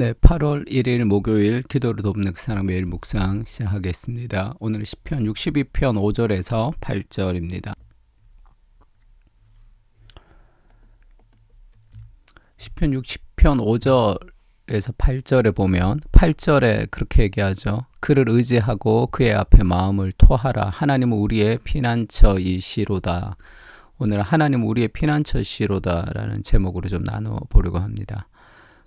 네, 8월 1일 목요일 기도를 돕는 그 사람 매일 묵상 시작하겠습니다. 오늘 시편 62편 5절에서 8절입니다. 시편 60편 5절에서 8절에 보면 8절에 그렇게 얘기하죠. 그를 의지하고 그의 앞에 마음을 토하라. 하나님은 우리의 피난처이시로다. 오늘 하나님은 우리의 피난처시로다 라는 제목으로 좀 나눠보려고 합니다.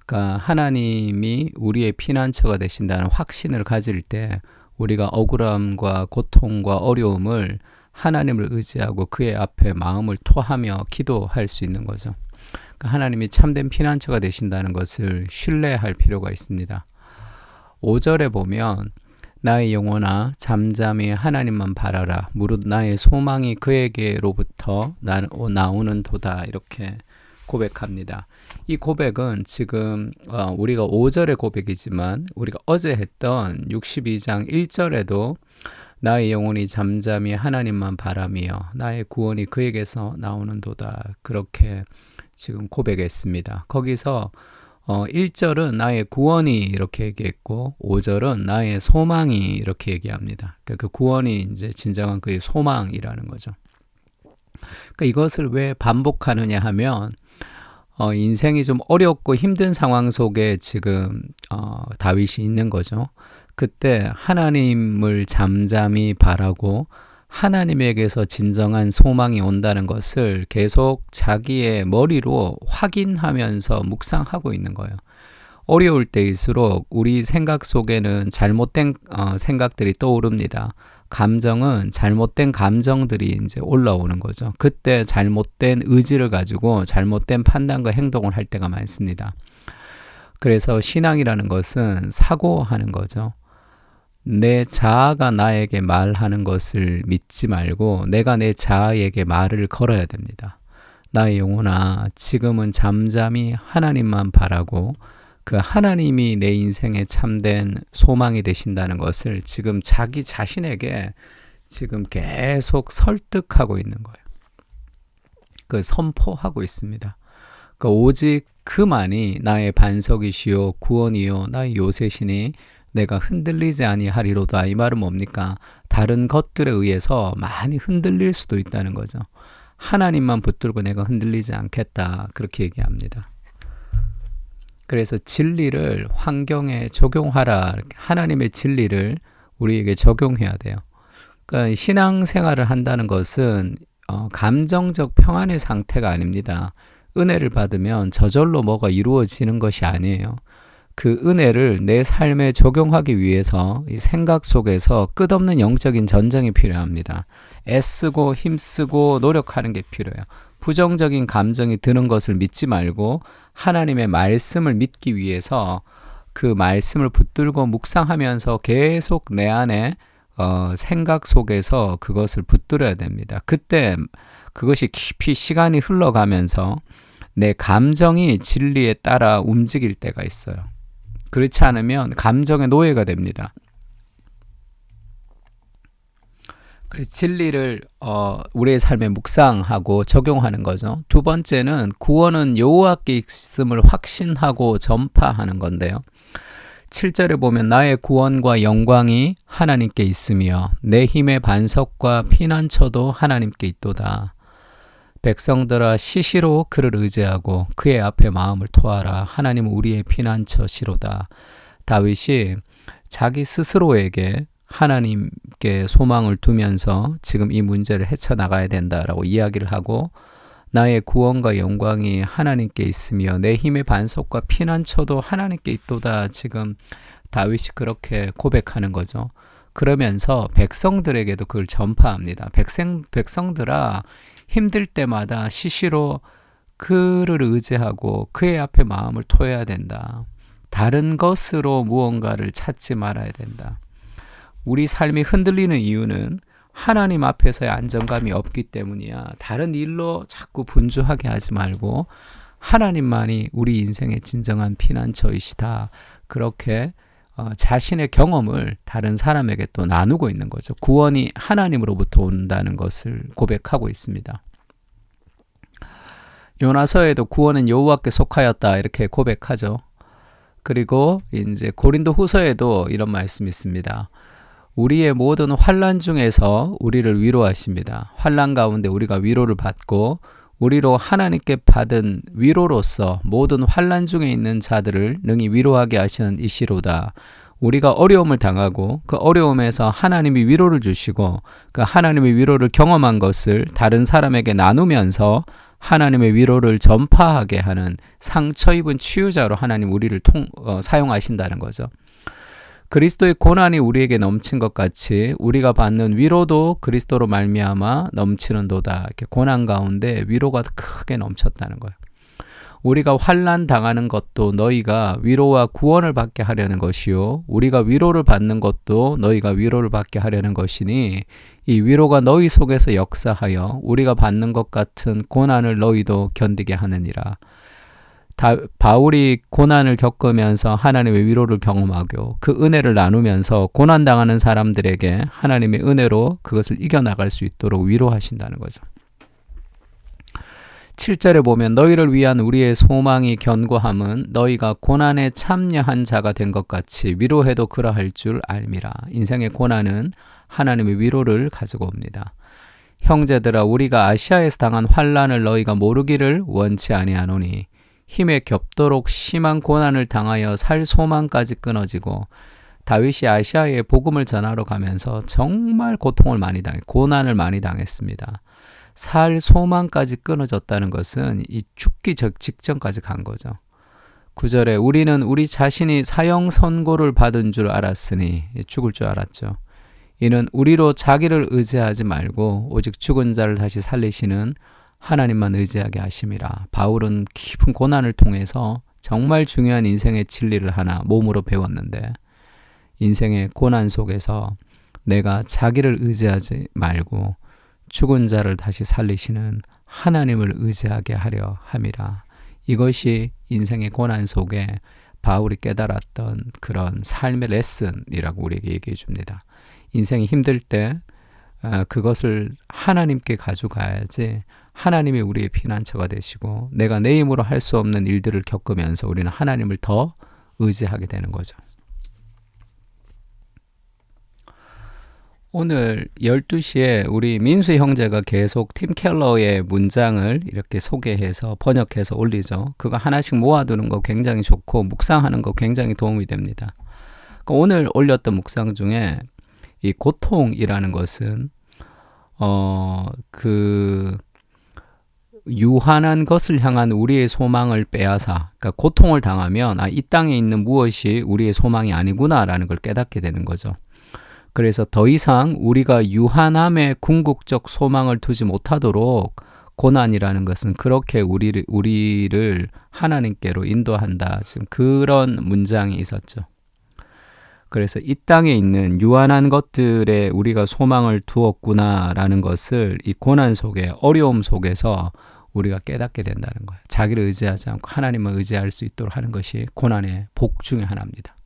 그러니까 하나님이 우리의 피난처가 되신다는 확신을 가질 때 우리가 억울함과 고통과 어려움을 하나님을 의지하고 그의 앞에 마음을 토하며 기도할 수 있는 거죠. 그러니까 하나님이 참된 피난처가 되신다는 것을 신뢰할 필요가 있습니다. 5절에 보면 나의 영혼아 잠잠히 하나님만 바라라. 무릇 나의 소망이 그에게로부터 나오는 도다. 이렇게 고백합니다. 이 고백은 지금 우리가 5절의 고백이지만 우리가 어제 했던 62장 1절에도 나의 영혼이 잠잠히 하나님만 바라며 나의 구원이 그에게서 나오는도다. 그렇게 지금 고백했습니다. 거기서 1절은 나의 구원이 이렇게 얘기했고 5절은 나의 소망이 이렇게 얘기합니다. 그러니까 그 구원이 이제 진정한 그의 소망이라는 거죠. 그러니까 이것을 왜 반복하느냐 하면 인생이 좀 어렵고 힘든 상황 속에 지금 다윗이 있는 거죠. 그때 하나님을 잠잠히 바라고 하나님에게서 진정한 소망이 온다는 것을 계속 자기의 머리로 확인하면서 묵상하고 있는 거예요. 어려울 때일수록 우리 생각 속에는 잘못된 생각들이 떠오릅니다. 감정은 잘못된 감정들이 이제 올라오는 거죠. 그때 잘못된 의지를 가지고 잘못된 판단과 행동을 할 때가 많습니다. 그래서 신앙이라는 것은 사고하는 거죠. 내 자아가 나에게 말하는 것을 믿지 말고 내가 내 자아에게 말을 걸어야 됩니다. 나의 영혼아, 지금은 잠잠히 하나님만 바라고 그 하나님이 내 인생의 참된 소망이 되신다는 것을 지금 자기 자신에게 지금 계속 설득하고 있는 거예요. 그 선포하고 있습니다. 그 오직 그만이 나의 반석이시요 구원이요 나의 요새시니 내가 흔들리지 아니하리로다. 이 말은 뭡니까? 다른 것들에 의해서 많이 흔들릴 수도 있다는 거죠. 하나님만 붙들고 내가 흔들리지 않겠다. 그렇게 얘기합니다. 그래서 진리를 환경에 적용하라. 하나님의 진리를 우리에게 적용해야 돼요. 그러니까 신앙생활을 한다는 것은 감정적 평안의 상태가 아닙니다. 은혜를 받으면 저절로 뭐가 이루어지는 것이 아니에요. 그 은혜를 내 삶에 적용하기 위해서 이 생각 속에서 끝없는 영적인 전쟁이 필요합니다. 애쓰고 힘쓰고 노력하는 게 필요해요. 부정적인 감정이 드는 것을 믿지 말고 하나님의 말씀을 믿기 위해서 그 말씀을 붙들고 묵상하면서 계속 내 안에 생각 속에서 그것을 붙들어야 됩니다. 그때 그것이 깊이 시간이 흘러가면서 내 감정이 진리에 따라 움직일 때가 있어요. 그렇지 않으면 감정의 노예가 됩니다. 진리를 우리의 삶에 묵상하고 적용하는 거죠. 두 번째는 구원은 여호와께 있음을 확신하고 전파하는 건데요. 7절에 보면 나의 구원과 영광이 하나님께 있으며 내 힘의 반석과 피난처도 하나님께 있도다. 백성들아 시시로 그를 의지하고 그의 앞에 마음을 토하라. 하나님은 우리의 피난처시로다. 다윗이 자기 스스로에게 하나님께 소망을 두면서 지금 이 문제를 헤쳐나가야 된다라고 이야기를 하고 나의 구원과 영광이 하나님께 있으며 내 힘의 반석과 피난처도 하나님께 있도다. 지금 다윗이 그렇게 고백하는 거죠. 그러면서 백성들에게도 그걸 전파합니다. 백성들아 힘들 때마다 시시로 그를 의지하고 그의 앞에 마음을 토해야 된다. 다른 것으로 무언가를 찾지 말아야 된다. 우리 삶이 흔들리는 이유는 하나님 앞에서의 안정감이 없기 때문이야. 다른 일로 자꾸 분주하게 하지 말고 하나님만이 우리 인생의 진정한 피난처이시다. 그렇게 자신의 경험을 다른 사람에게 또 나누고 있는 거죠. 구원이 하나님으로부터 온다는 것을 고백하고 있습니다. 요나서에도 구원은 여호와께 속하였다 이렇게 고백하죠. 그리고 이제 고린도 후서에도 이런 말씀이 있습니다. 우리의 모든 환난 중에서 우리를 위로하십니다. 환난 가운데 우리가 위로를 받고 우리로 하나님께 받은 위로로서 모든 환난 중에 있는 자들을 능히 위로하게 하시는 이시로다. 우리가 어려움을 당하고 그 어려움에서 하나님이 위로를 주시고 그 하나님의 위로를 경험한 것을 다른 사람에게 나누면서 하나님의 위로를 전파하게 하는 상처 입은 치유자로 하나님 우리를 사용하신다는 거죠. 그리스도의 고난이 우리에게 넘친 것 같이 우리가 받는 위로도 그리스도로 말미암아 넘치는도다. 이렇게 고난 가운데 위로가 크게 넘쳤다는 거예요. 우리가 환난 당하는 것도 너희가 위로와 구원을 받게 하려는 것이요 우리가 위로를 받는 것도 너희가 위로를 받게 하려는 것이니 이 위로가 너희 속에서 역사하여 우리가 받는 것 같은 고난을 너희도 견디게 하느니라. 바울이 고난을 겪으면서 하나님의 위로를 경험하고 그 은혜를 나누면서 고난당하는 사람들에게 하나님의 은혜로 그것을 이겨나갈 수 있도록 위로하신다는 거죠. 7절에 보면 너희를 위한 우리의 소망이 견고함은 너희가 고난에 참여한 자가 된 것 같이 위로해도 그러할 줄 알미라. 인생의 고난은 하나님의 위로를 가지고 옵니다. 형제들아 우리가 아시아에서 당한 환난을 너희가 모르기를 원치 아니하노니 힘에 겹도록 심한 고난을 당하여 살 소망까지 끊어지고 다윗이 아시아에 복음을 전하러 가면서 정말 고난을 많이 당했습니다. 살 소망까지 끊어졌다는 것은 이 죽기 직전까지 간 거죠. 9절에 우리는 우리 자신이 사형 선고를 받은 줄 알았으니 죽을 줄 알았죠. 이는 우리로 자기를 의지하지 말고 오직 죽은 자를 다시 살리시는 하나님만 의지하게 하심이라. 바울은 깊은 고난을 통해서 정말 중요한 인생의 진리를 하나 몸으로 배웠는데 인생의 고난 속에서 내가 자기를 의지하지 말고 죽은 자를 다시 살리시는 하나님을 의지하게 하려 함이라. 이것이 인생의 고난 속에 바울이 깨달았던 그런 삶의 레슨이라고 우리에게 얘기해 줍니다. 인생이 힘들 때 그것을 하나님께 가져가야지 하나님이 우리의 피난처가 되시고 내가 내 힘으로 할 수 없는 일들을 겪으면서 우리는 하나님을 더 의지하게 되는 거죠. 오늘 12시에 우리 민수 형제가 계속 팀 켈러의 문장을 이렇게 소개해서 번역해서 올리죠. 그거 하나씩 모아두는 거 굉장히 좋고 묵상하는 거 굉장히 도움이 됩니다. 오늘 올렸던 묵상 중에 이 고통이라는 것은 유한한 것을 향한 우리의 소망을 빼앗아 그러니까 고통을 당하면 이 땅에 있는 무엇이 우리의 소망이 아니구나라는 걸 깨닫게 되는 거죠. 그래서 더 이상 우리가 유한함에 궁극적 소망을 두지 못하도록 고난이라는 것은 그렇게 우리를 하나님께로 인도한다. 지금 그런 문장이 있었죠. 그래서 이 땅에 있는 유한한 것들에 우리가 소망을 두었구나라는 것을 이 고난 속에 어려움 속에서 우리가 깨닫게 된다는 거예요. 자기를 의지하지 않고 하나님을 의지할 수 있도록 하는 것이 고난의 복 중에 하나입니다.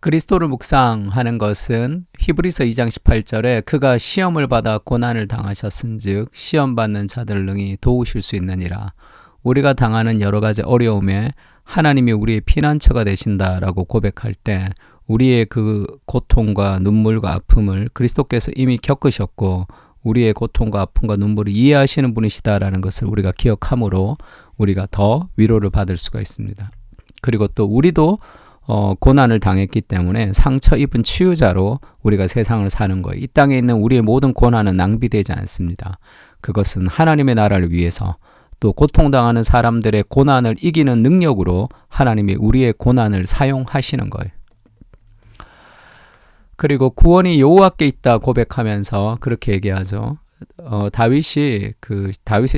그리스도를 묵상하는 것은 히브리서 2장 18절에 그가 시험을 받아 고난을 당하셨은즉 시험 받는 자들을 능히 도우실 수 있느니라. 우리가 당하는 여러 가지 어려움에 하나님이 우리의 피난처가 되신다라고 고백할 때 우리의 그 고통과 눈물과 아픔을 그리스도께서 이미 겪으셨고 우리의 고통과 아픔과 눈물을 이해하시는 분이시다라는 것을 우리가 기억함으로 우리가 더 위로를 받을 수가 있습니다. 그리고 또 우리도 고난을 당했기 때문에 상처 입은 치유자로 우리가 세상을 사는 거예요. 이 땅에 있는 우리의 모든 고난은 낭비되지 않습니다. 그것은 하나님의 나라를 위해서 또 고통당하는 사람들의 고난을 이기는 능력으로 하나님이 우리의 고난을 사용하시는 거예요. 그리고 구원이 여호와께 있다 고백하면서 그렇게 얘기하죠. 다윗의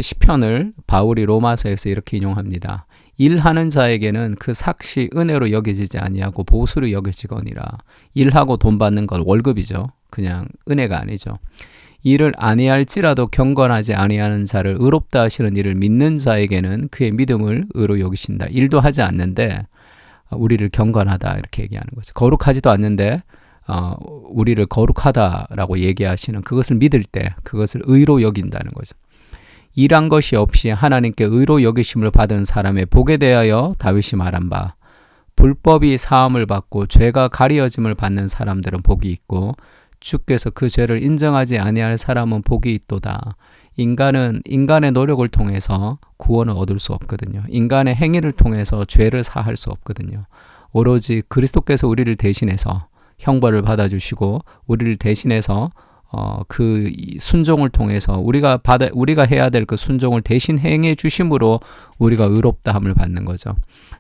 시편을 바울이 로마서에서 이렇게 인용합니다. 일하는 자에게는 그 삭시 은혜로 여겨지지 아니하고 보수로 여겨지거니라. 일하고 돈 받는 건 월급이죠. 그냥 은혜가 아니죠. 일을 아니할지라도 경건하지 아니하는 자를 의롭다 하시는 이를 믿는 자에게는 그의 믿음을 의로 여기신다. 일도 하지 않는데 우리를 경건하다 이렇게 얘기하는 거죠. 거룩하지도 않는데 우리를 거룩하다라고 얘기하시는 그것을 믿을 때 그것을 의로 여긴다는 거죠. 일한 것이 없이 하나님께 의로 여기심을 받은 사람의 복에 대하여 다윗이 말한 바 불법이 사함을 받고 죄가 가리어짐을 받는 사람들은 복이 있고 주께서 그 죄를 인정하지 아니할 사람은 복이 있도다. 인간은 인간의 노력을 통해서 구원을 얻을 수 없거든요. 인간의 행위를 통해서 죄를 사할 수 없거든요. 오로지 그리스도께서 우리를 대신해서 형벌을 받아주시고 우리를 대신해서 그 순종을 통해서 우리가 해야 될 그 순종을 대신 행해 주심으로 우리가 의롭다함을 받는 거죠.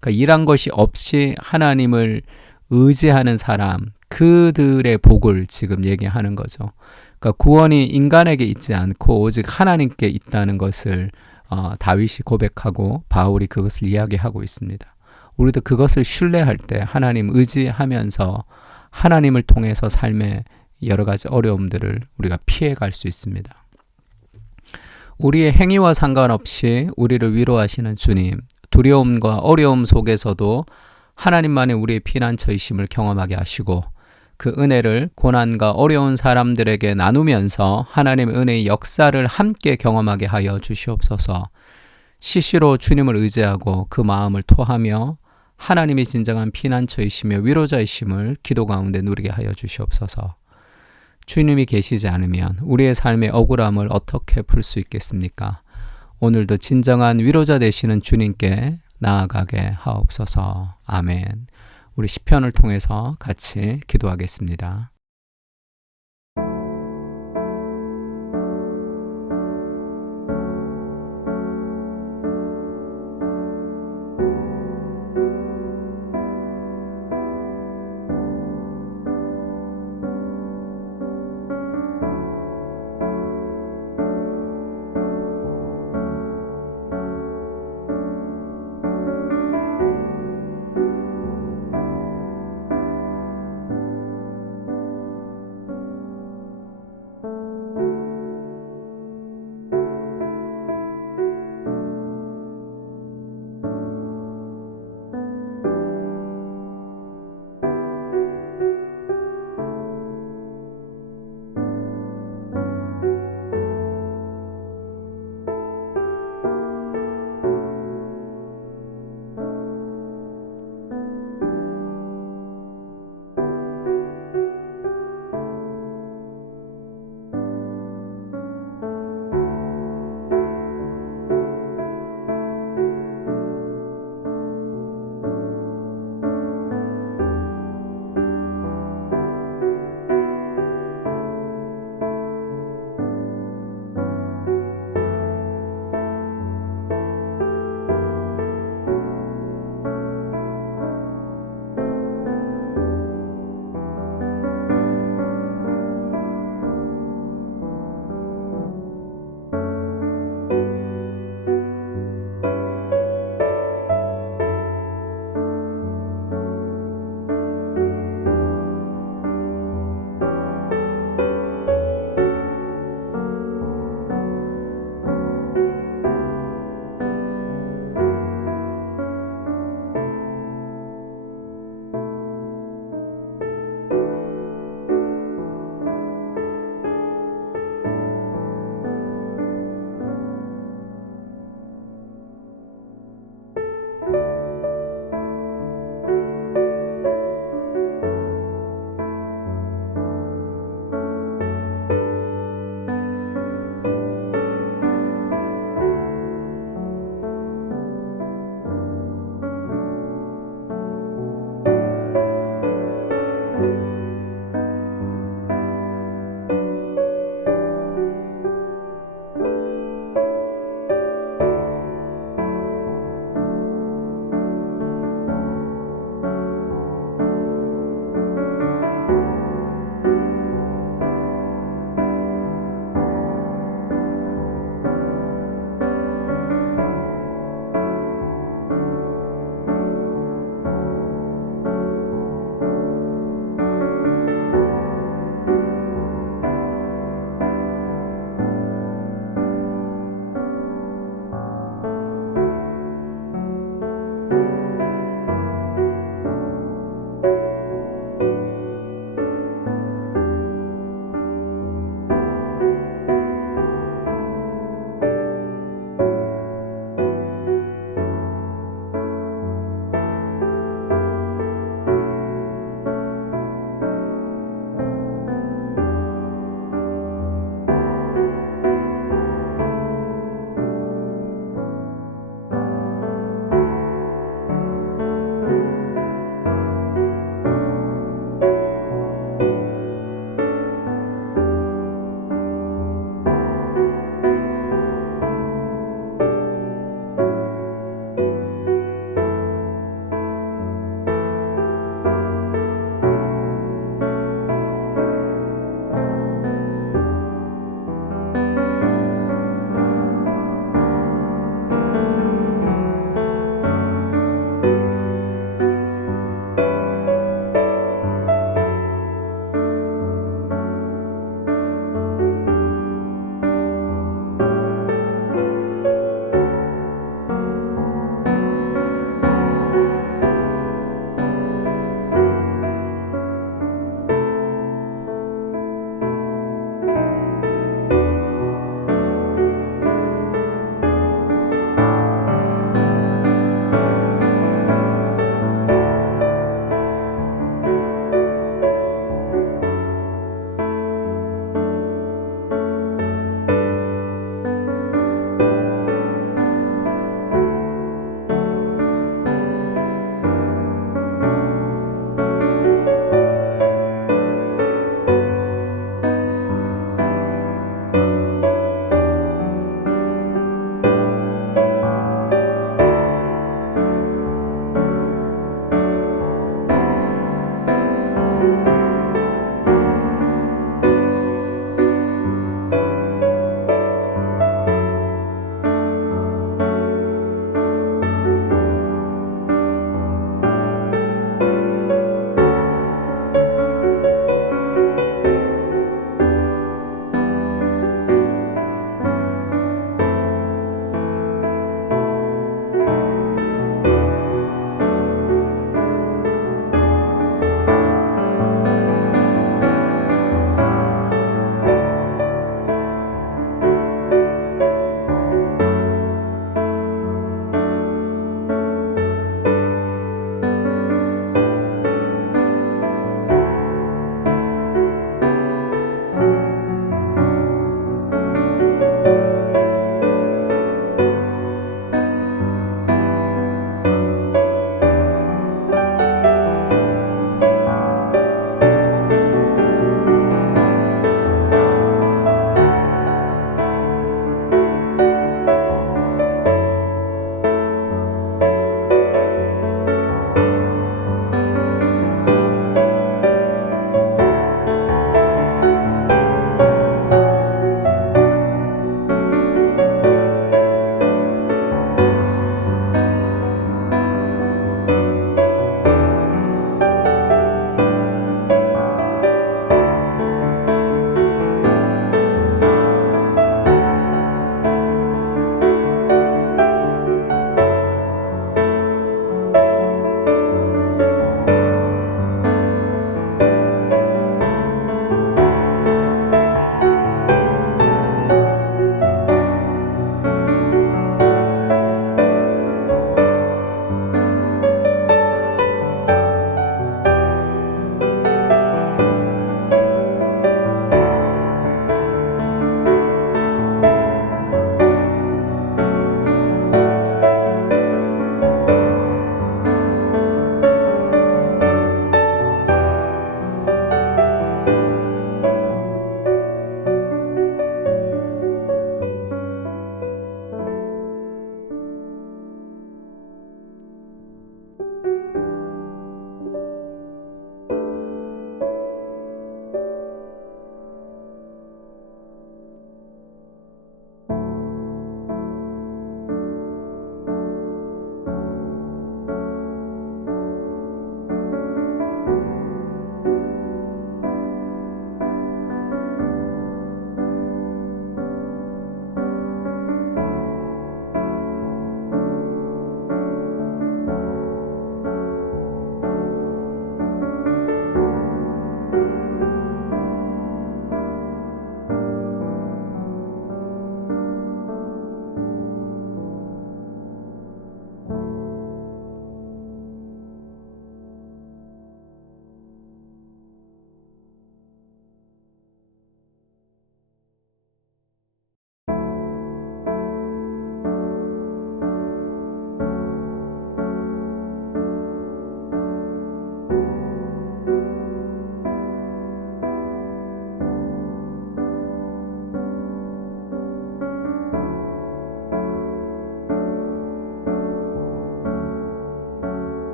그러니까 일한 것이 없이 하나님을 의지하는 사람, 그들의 복을 지금 얘기하는 거죠. 그러니까 구원이 인간에게 있지 않고 오직 하나님께 있다는 것을 다윗이 고백하고 바울이 그것을 이야기하고 있습니다. 우리도 그것을 신뢰할 때 하나님 의지하면서 하나님을 통해서 삶의 여러 가지 어려움들을 우리가 피해갈 수 있습니다. 우리의 행위와 상관없이 우리를 위로하시는 주님, 두려움과 어려움 속에서도 하나님만의 우리의 피난처이심을 경험하게 하시고 그 은혜를 고난과 어려운 사람들에게 나누면서 하나님의 은혜의 역사를 함께 경험하게 하여 주시옵소서. 시시로 주님을 의지하고 그 마음을 토하며 하나님이 진정한 피난처이시며 위로자이심을 기도 가운데 누리게 하여 주시옵소서. 주님이 계시지 않으면 우리의 삶의 억울함을 어떻게 풀 수 있겠습니까? 오늘도 진정한 위로자 되시는 주님께 나아가게 하옵소서. 아멘. 우리 시편을 통해서 같이 기도하겠습니다.